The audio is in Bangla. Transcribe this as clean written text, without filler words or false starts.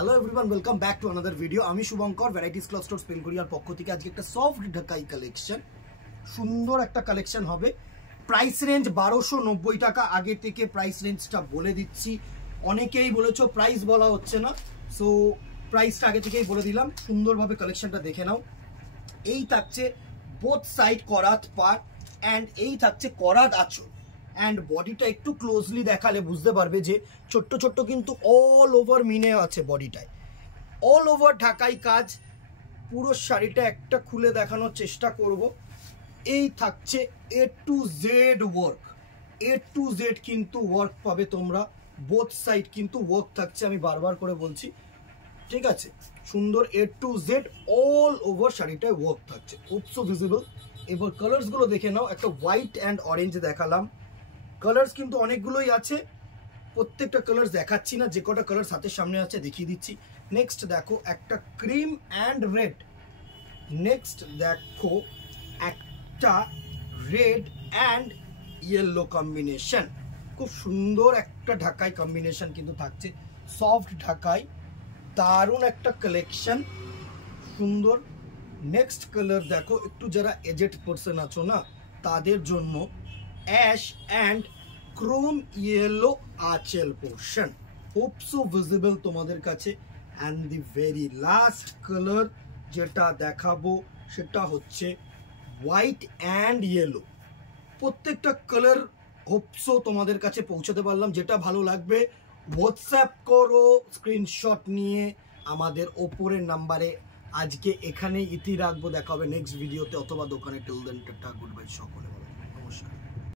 Hello everyone, welcome back to another video. আমি শুভঙ্কর, ভ্যারাইটিস ক্লথ স্টোর স্পেন কোরিয়ার পক্ষ থেকে আজকে একটা সফট ঢাকাই কালেকশন, সুন্দর একটা কালেকশন হবে। প্রাইস রেঞ্জ 1290 টাকা। আগে থেকে প্রাইস রেঞ্জটা বলে দিচ্ছি, অনেকেই বলেছো প্রাইস বলা হচ্ছে না, সো প্রাইসটা আগে থেকেই বলে দিলাম। সুন্দরভাবে কালেকশনটা দেখে নাও। এই থাকছে বোথ সাইড করাত পার অ্যান্ড এই থাকছে করাত আঁচল। অ্যান্ড বডিটা একটু ক্লোজলি দেখালে বুঝতে পারবে যে ছোট্ট ছোট্ট কিন্তু অল ওভার মিনে আছে বডিটায়, অল ওভার ঢাকাই কাজ। পুরো শাড়িটা একটা খুলে দেখানোর চেষ্টা করব। এই থাকছে A to Z work, A to Z কিন্তু ওয়ার্ক পাবে তোমরা। বোথ সাইড কিন্তু ওয়ার্ক থাকছে, আমি বারবার করে বলছি, ঠিক আছে। সুন্দর A to Z all over শাড়িটায় ওয়ার্ক থাকছে, খুব সো ভিজিবল। এবার কালার্সগুলো দেখে নাও। একটা হোয়াইট অ্যান্ড অরেঞ্জ দেখালাম, কালার্স কিন্তু অনেকগুলোই আছে, প্রত্যেকটা কালার দেখাচ্ছি না, যে কটা কালার হাতের সামনে আছে দেখিয়ে দিচ্ছি। নেক্সট দেখো একটা ক্রিম অ্যান্ড রেড, নেক্সট দেখো একটা রেড অ্যান্ড ইয়েলো কম্বিনেশন। খুব সুন্দর একটা ঢাকাই কম্বিনেশন কিন্তু থাকছে, সফট ঢাকাই, দারুণ একটা কালেকশন, সুন্দর। নেক্সট কালার দেখো, একটু যারা এজেড পারসন আছো না তাদের জন্য অ্যাশ অ্যান্ড ক্রোম ইয়েলো আঁচল পোর্শন, খুব সো ভিজিবল তোমাদের কাছে। And the very last colour যেটা দেখাবো সেটা হচ্ছে হোয়াইট অ্যান্ড ইয়েলো। প্রত্যেকটা কালার হোপসো তোমাদের কাছে পৌঁছাতে পারলাম। যেটা ভালো লাগবে হোয়াটসঅ্যাপ করো স্ক্রিনশট নিয়ে আমাদের ওপরের নাম্বারে। আজকে এখানেই ইতি রাখবো, দেখা হবে নেক্সট ভিডিওতে অথবা দোকানে। Till then tata, good bye সকলে।